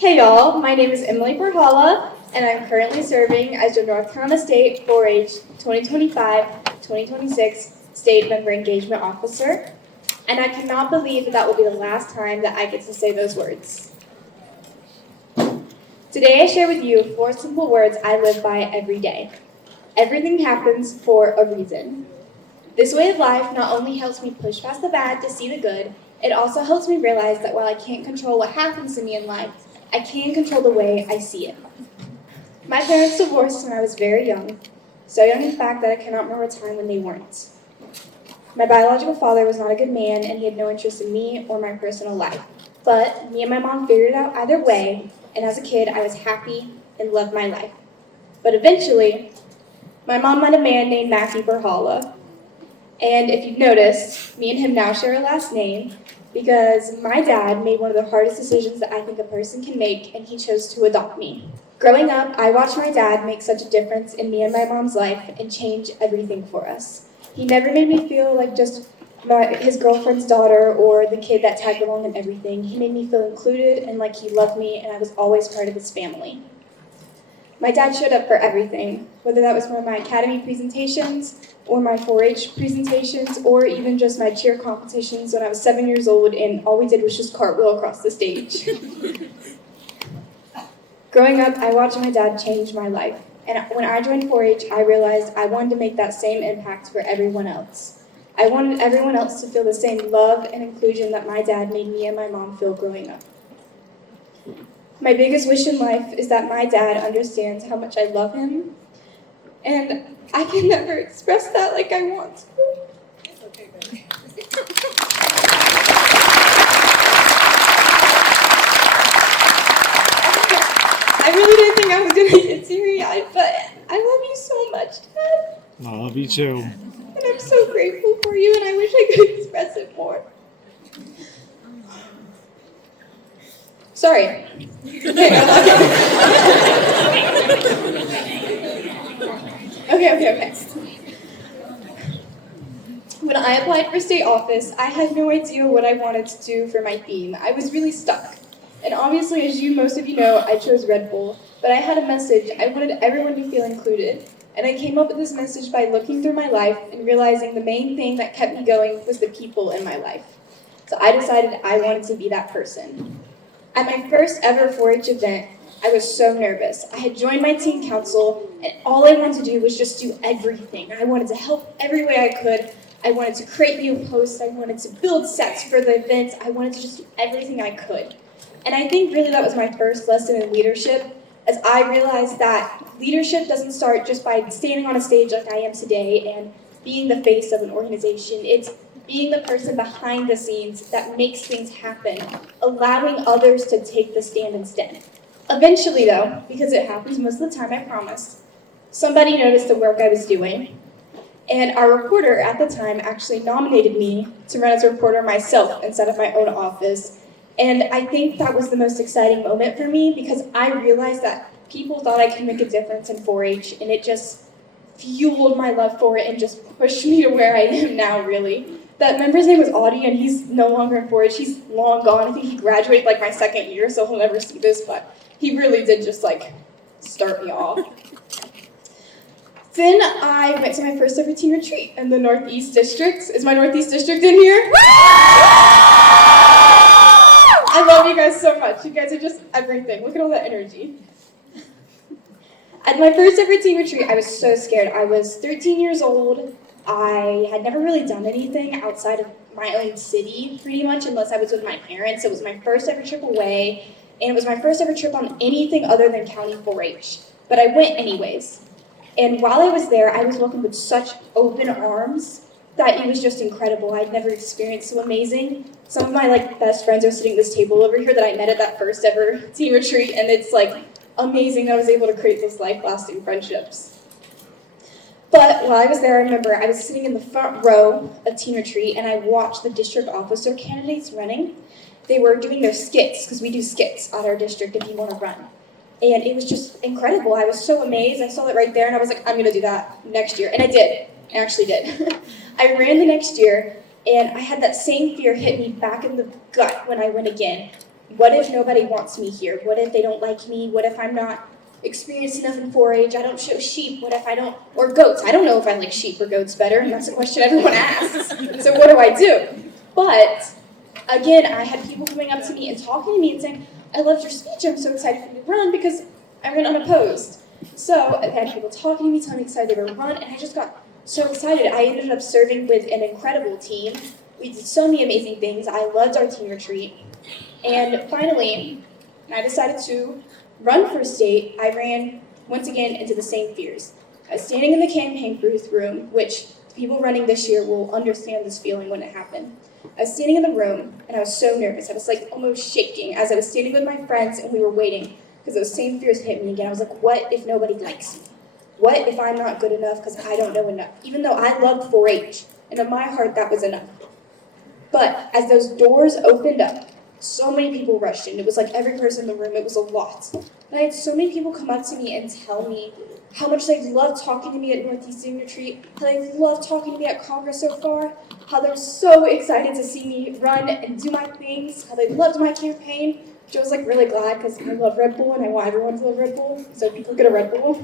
Hey y'all, my name is Emily Berhala, and I'm currently serving as your North Carolina State 4-H 2025-2026 State Member Engagement Officer, and I cannot believe that will be the last time that I get to say those words. Today I share with you 4 simple words I live by every day. Everything happens for a reason. This way of life not only helps me push past the bad to see the good, it also helps me realize that while I can't control what happens to me in life, I can control the way I see it. My parents divorced when I was very young, so young in fact that I cannot remember a time when they weren't. My biological father was not a good man, and he had no interest in me or my personal life. But me and my mom figured it out either way, and as a kid I was happy and loved my life. But eventually, my mom met a man named Matthew Berhala. And if you've noticed, me and him now share a last name because my dad made one of the hardest decisions that I think a person can make, and he chose to adopt me. Growing up, I watched my dad make such a difference in me and my mom's life and change everything for us. He never made me feel like just his girlfriend's daughter or the kid that tagged along in everything. He made me feel included and like he loved me, and I was always part of his family. My dad showed up for everything, whether that was one of my academy presentations, or my 4-H presentations, or even just my cheer competitions when I was 7 years old and all we did was just cartwheel across the stage. Growing up, I watched my dad change my life, and when I joined 4-H, I realized I wanted to make that same impact for everyone else. I wanted everyone else to feel the same love and inclusion that my dad made me and my mom feel growing up. My biggest wish in life is that my dad understands how much I love him, and I can never express that like I want to. It's okay, baby. I really didn't think I was going to get teary-eyed, but I love you so much, Dad. I love you too. And I'm so grateful for you, and I wish I could express it more. Sorry. Okay. When I applied for state office, I had no idea what I wanted to do for my theme. I was really stuck. And obviously, as most of you know, I chose Red Bull, but I had a message. I wanted everyone to feel included. And I came up with this message by looking through my life and realizing the main thing that kept me going was the people in my life. So I decided I wanted to be that person. At my first ever 4-H event, I was so nervous. I had joined my teen council, and all I wanted to do was just do everything. I wanted to help every way I could. I wanted to create new posts. I wanted to build sets for the events. I wanted to just do everything I could. And I think really that was my first lesson in leadership, as I realized that leadership doesn't start just by standing on a stage like I am today and being the face of an organization. It's being the person behind the scenes that makes things happen, allowing others to take the stand instead. Eventually though, because it happens most of the time, I promise, somebody noticed the work I was doing, and our reporter at the time actually nominated me to run as a reporter myself instead of my own office. And I think that was the most exciting moment for me because I realized that people thought I could make a difference in 4-H, and it just fueled my love for it and just pushed me to where I am now, really. That member's name was Audie, and he's no longer in 4-H. He's long gone. I think he graduated like my second year, so he'll never see this, but he really did just start me off. Then I went to my first ever teen retreat in the Northeast District. Is my Northeast District in here? I love you guys so much. You guys are just everything. Look at all that energy. At my first ever teen retreat, I was so scared. I was 13 years old. I had never really done anything outside of my own city, pretty much, unless I was with my parents. It was my first ever trip away, and it was my first ever trip on anything other than county 4-H. But I went anyways. And while I was there, I was welcomed with such open arms that it was just incredible. I'd never experienced so amazing. Some of my best friends are sitting at this table over here that I met at that first ever teen retreat, and it's amazing that I was able to create those life-lasting friendships. But while I was there, I remember I was sitting in the front row of teen retreat, and I watched the district officer candidates running. They were doing their skits, because we do skits at our district if you want to run. And it was just incredible. I was so amazed. I saw it right there, and I was like, I'm going to do that next year. And I did. I actually did. I ran the next year, and I had that same fear hit me back in the gut when I went again. what if nobody wants me here? What if they don't like me? What if I'm not experienced enough in 4-H? I don't show sheep. What if I don't, or goats? I don't know if I like sheep or goats better, and that's a question everyone asks. So what do I do? But again, I had people coming up to me and talking to me and saying, I loved your speech. I'm so excited for you to run because I ran unopposed. So I had people talking to me, telling me excited they were run, and I just got so excited. I ended up serving with an incredible team. We did so many amazing things. I loved our team retreat. And finally, I decided to run for state. I ran once again into the same fears. I was standing in the campaign booth room, which people running this year will understand this feeling when it happened. I was standing in the room, and I was so nervous. I was like almost shaking as I was standing with my friends, and we were waiting because those same fears hit me again. I was like, what if nobody likes me? What if I'm not good enough because I don't know enough? Even though I loved 4-H, and in my heart that was enough. But as those doors opened up, so many people rushed in. It was like every person in the room. It was a lot. And I had so many people come up to me and tell me how much they loved talking to me at Northeastern Retreat, how they loved talking to me at Congress so far, how they're so excited to see me run and do my things, how they loved my campaign, which I was like really glad because I love Red Bull and I want everyone to love Red Bull, so people get a Red Bull.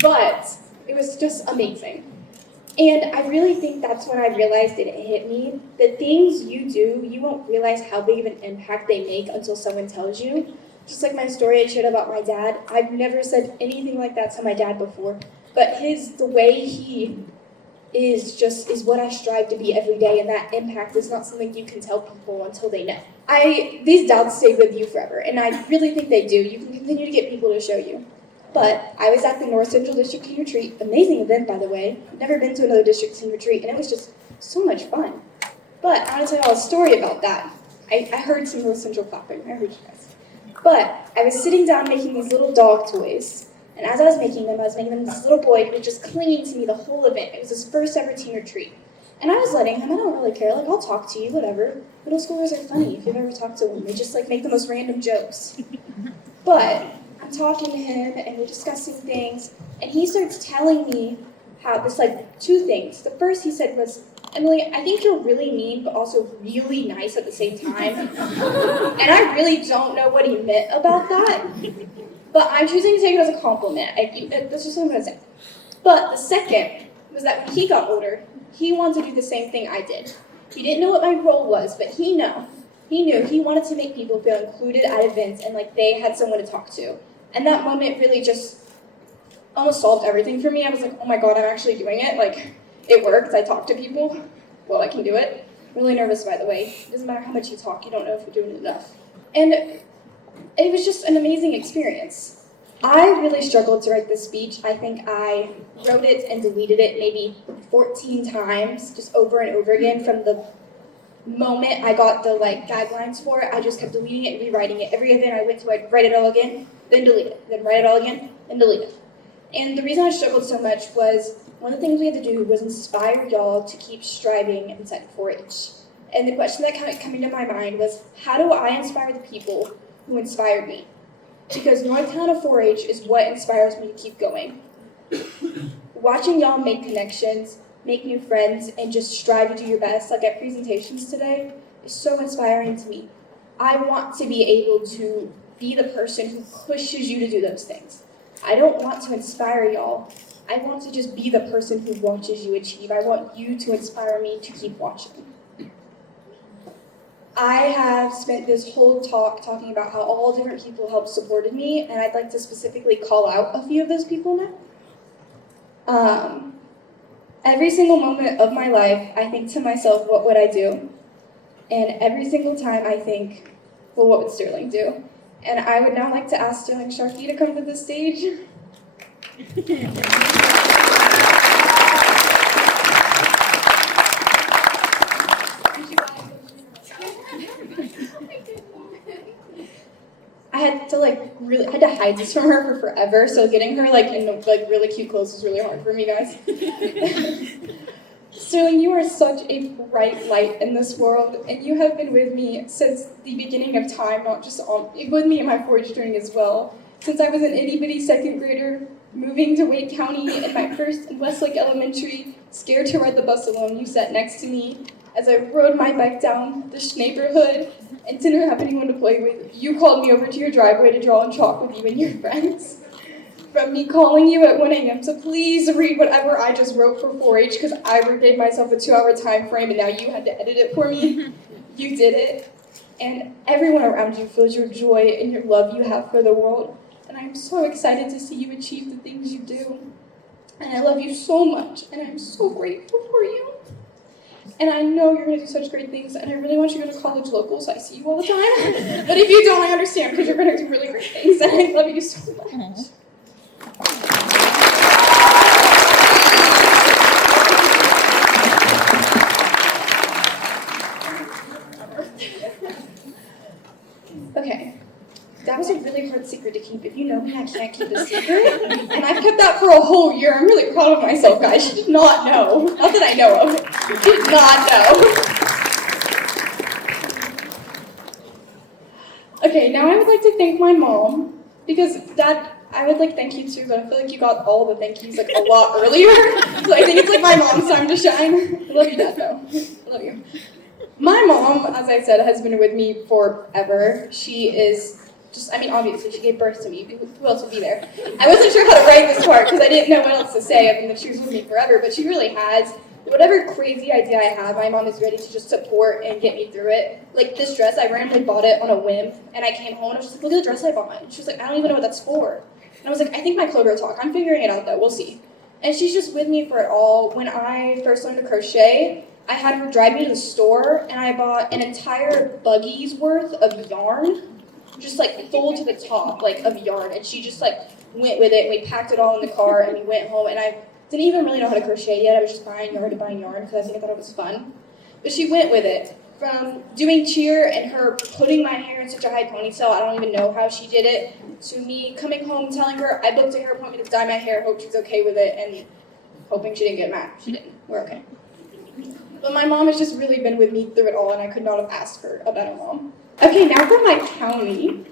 But it was just amazing. And I really think that's when I realized it hit me. The things you do, you won't realize how big of an impact they make until someone tells you. Just like my story I shared about my dad, I've never said anything like that to my dad before. But the way he is what I strive to be every day, and that impact is not something you can tell people until they know. These doubts stay with you forever, and I really think they do. You can continue to get people to show you. But I was at the North Central District Teen Retreat, amazing event by the way. I've never been to another district teen retreat, and it was just so much fun. But I want to tell y'all a story about that. I heard some North Central clapping, I heard you guys. But I was sitting down making these little dog toys, and as I was making them this little boy who was just clinging to me the whole event. It was his first ever teen retreat. And I was letting him, I don't really care, like I'll talk to you, whatever. Middle schoolers are funny if you've ever talked to them. They just like make the most random jokes. But I'm talking to him and we're discussing things, and he starts telling me how there's like two things. The first he said was, Emily, I think you're really mean, but also really nice at the same time. And I really don't know what he meant about that, but I'm choosing to take it as a compliment. That's just what I'm going to say. But the second was that when he got older, he wanted to do the same thing I did. He didn't know what my role was, but he knew he wanted to make people feel included at events and like they had someone to talk to. And that moment really just almost solved everything for me. I was like, oh my God, I'm actually doing it. Like, it worked. I talk to people. Well, I can do it. Really nervous, by the way. It doesn't matter how much you talk. You don't know if you're doing it enough. And it was just an amazing experience. I really struggled to write this speech. I think I wrote it and deleted it maybe 14 times, just over and over again. From the moment I got the guidelines for it, I just kept deleting it and rewriting it. Every event I went to, I'd write it all again, then delete it, then write it all again, then delete it. And the reason I struggled so much was one of the things we had to do was inspire y'all to keep striving inside 4-H. And the question that kept coming to my mind was, how do I inspire the people who inspired me? Because North Carolina 4-H is what inspires me to keep going. Watching y'all make connections, make new friends, and just strive to do your best, like at presentations today, is so inspiring to me. I want to be able to be the person who pushes you to do those things. I don't want to inspire y'all. I want to just be the person who watches you achieve. I want you to inspire me to keep watching. I have spent this whole talk talking about how all different people helped supported me, and I'd like to specifically call out a few of those people now. Every single moment of my life, I think to myself, what would I do? And every single time I think, well, what would Sterling do? And I would now like to ask Sterling Sharkey to come to the stage. I had to hide this from her for forever, so getting her in really cute clothes was really hard for me, guys. Sterling, you are such a bright light in this world, and you have been with me since the beginning of time, not just with me in my 4-H journey as well. Since I was an itty-bitty second grader, moving to Wake County in my first in Westlake Elementary, scared to ride the bus alone, you sat next to me as I rode my bike down this neighborhood, and didn't have anyone to play with, you called me over to your driveway to draw on chalk with you and your friends. From me calling you at 1 a.m. to please read whatever I just wrote for 4-H because I gave myself a 2-hour time frame and now you had to edit it for me. You did it. And everyone around you feels your joy and your love you have for the world. And I'm so excited to see you achieve the things you do. And I love you so much, and I'm so grateful for you. And I know you're going to do such great things, and I really want you to go to college local so I see you all the time. But if you don't, I understand, because you're going to do really great things, and I love you so much. Okay. That was a really hard secret to keep. If you know me, I can't keep a secret. And I've kept that for a whole year. I'm really proud of myself, guys. She did not know. Not that I know of. She did not know. Okay, now I would like to thank my mom. Because Dad, I would thank you too, but I feel like you got all the thank yous a lot earlier. So I think it's my mom's time to shine. I love you, Dad, though. I love you. My mom, as I said, has been with me forever. She is obviously, she gave birth to me. Who else would be there? I wasn't sure how to write this part because I didn't know what else to say other than that she was with me forever, but she really has. Whatever crazy idea I have, my mom is ready to just support and get me through it. Like this dress, I randomly bought it on a whim, and I came home and I was just like, look at the dress I bought. And she was like, I don't even know what that's for. And I was like, I think my Clover Talk. I'm figuring it out though, we'll see. And she's just with me for it all. When I first learned to crochet, I had her drive me to the store, and I bought an entire buggy's worth of yarn. Just full to the top of yarn, and she just went with it. We packed it all in the car and we went home, and I didn't even really know how to crochet yet. I was just buying yarn because I thought it was fun. But she went with it. From doing cheer and her putting my hair in such a high ponytail, I don't even know how she did it, to me coming home telling her I booked a hair appointment to dye my hair, hope she's okay with it, and hoping she didn't get mad. She didn't. We're okay. But my mom has just really been with me through it all, and I could not have asked for a better mom. Okay, now for my county.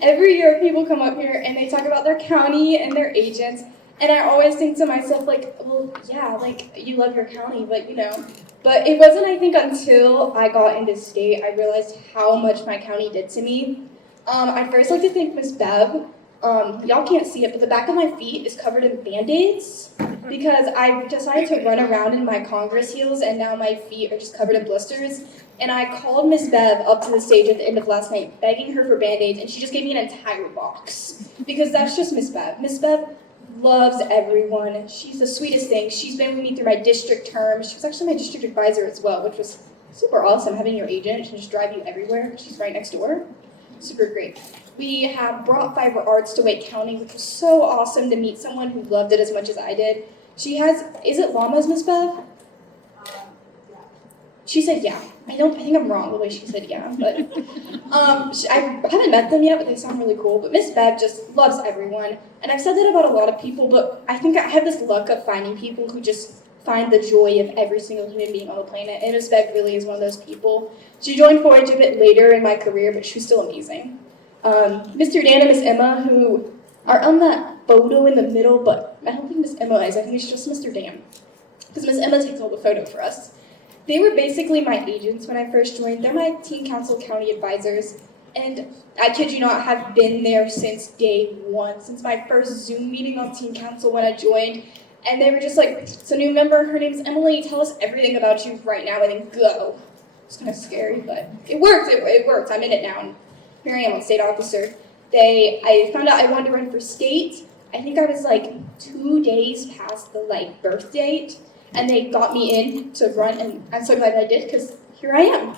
Every year people come up here and they talk about their county and their agents, and I always think to myself, well, yeah, you love your county, but But it wasn't, I think, until I got into state, I realized how much my county did to me. I'd first like to thank Miss Bev. Y'all can't see it, but the back of my feet is covered in Band-Aids because I decided to run around in my Congress heels, and now my feet are just covered in blisters. And I called Miss Bev up to the stage at the end of last night, begging her for Band-Aids, and she just gave me an entire box. Because that's just Miss Bev. Miss Bev loves everyone. She's the sweetest thing. She's been with me through my district term. She was actually my district advisor as well, which was super awesome, having your agent and just drive you everywhere. She's right next door. Super great. We have brought Fiber Arts to Wake County, which was so awesome to meet someone who loved it as much as I did. She has, is it llamas, Miss Bev? Yeah. She said yeah. I think I'm wrong the way she said yeah, but I haven't met them yet, but they sound really cool. But Miss Bev just loves everyone, and I've said that about a lot of people, but I think I have this luck of finding people who just find the joy of every single human being on the planet, and Miss Bev really is one of those people. She joined 4-H a bit later in my career, but she was still amazing. Mr. Dan and Miss Emma, who are on that photo in the middle, but I don't think Miss Emma is. I think it's just Mr. Dan, because Miss Emma takes all the photo for us. They were basically my agents when I first joined. They're my teen council county advisors, and I kid you not, have been there since day one, since my first Zoom meeting on teen council when I joined. And they were just like, it's a new member, her name's Emily, tell us everything about you right now, and then go. It's kind of scary, but it worked, it worked. I'm in it now, and here I am, state officer. I found out I wanted to run for state. I think I was 2 days past the birth date, and they got me in to run, and I'm so glad I did, because here I am.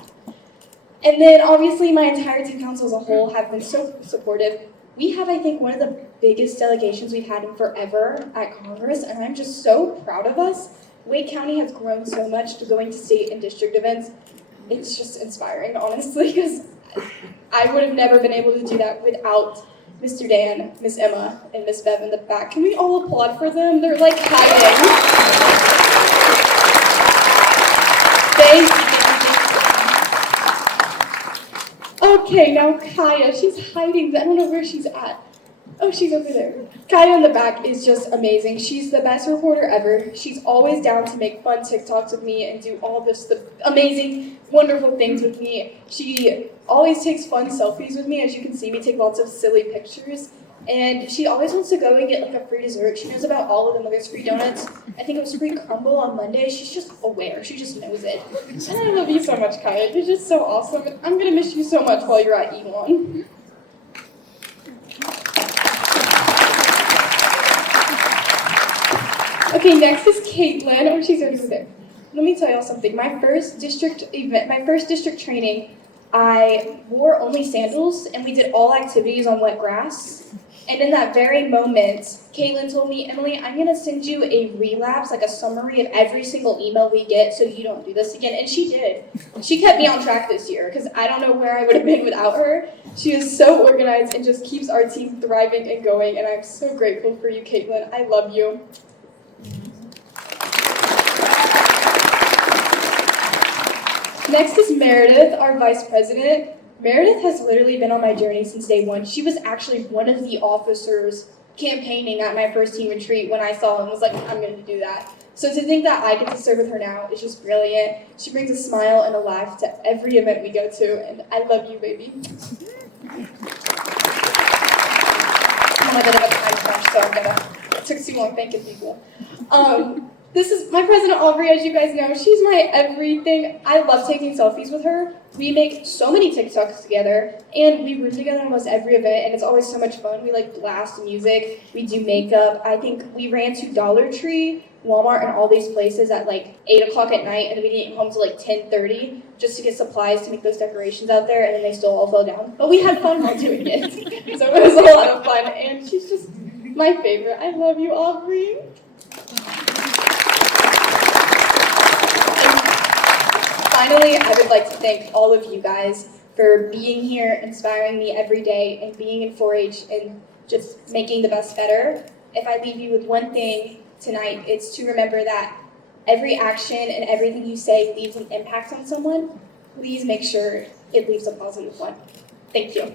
And then obviously my entire teen council as a whole have been so supportive. We have, I think, one of the biggest delegations we've had in forever at Congress, and I'm just so proud of us. Wake County has grown so much to going to state and district events. It's just inspiring, honestly, because I would have never been able to do that without Mr. Dan, Miss Emma, and Miss Bev in the back. Can we all applaud for them? They're hiding. Thank you. Okay, now Kaya, she's hiding. I don't know where she's at. Oh, she's over there. Kaya in the back is just amazing. She's the best reporter ever. She's always down to make fun TikToks with me and do all the amazing, wonderful things with me. She always takes fun selfies with me. As you can see, we take lots of silly pictures. And she always wants to go and get like a free dessert. She knows about all of them. There's free donuts. I think it was free crumble on Monday. She's just aware. She just knows it. And I love you so much, Kaya. You're just so awesome. I'm going to miss you so much while you're at E1. Okay, next is Caitlin. Oh, she's over there. Let me tell y'all something. My first district training, I wore only sandals and we did all activities on wet grass. And in that very moment, Caitlin told me, Emily, I'm gonna send you a relapse, like a summary of every single email we get so you don't do this again. And she did. She kept me on track this year because I don't know where I would have been without her. She is so organized and just keeps our team thriving and going. And I'm so grateful for you, Caitlin. I love you. Next is Meredith, our vice president. Meredith has literally been on my journey since day one. She was actually one of the officers campaigning at my first team retreat when I saw him and was like, I'm going to do that. So to think that I get to serve with her now is just brilliant. She brings a smile and a laugh to every event we go to, and I love you, baby. I'm a bit of a time crunch, so it took too long thanking people. This is my president, Aubrey, as you guys know. She's my everything. I love taking selfies with her. We make so many TikToks together, and we room together almost every event, and it's always so much fun. We blast music, we do makeup. I think we ran to Dollar Tree, Walmart, and all these places at 8 o'clock at night, and then we didn't get home till 10:30 just to get supplies to make those decorations out there, and then they still all fell down. But we had fun while doing it, so it was a lot of fun, and she's just my favorite. I love you, Aubrey. Finally, I would like to thank all of you guys for being here, inspiring me every day, and being in 4-H and just making the best better. If I leave you with one thing tonight, it's to remember that every action and everything you say leaves an impact on someone. Please make sure it leaves a positive one. Thank you.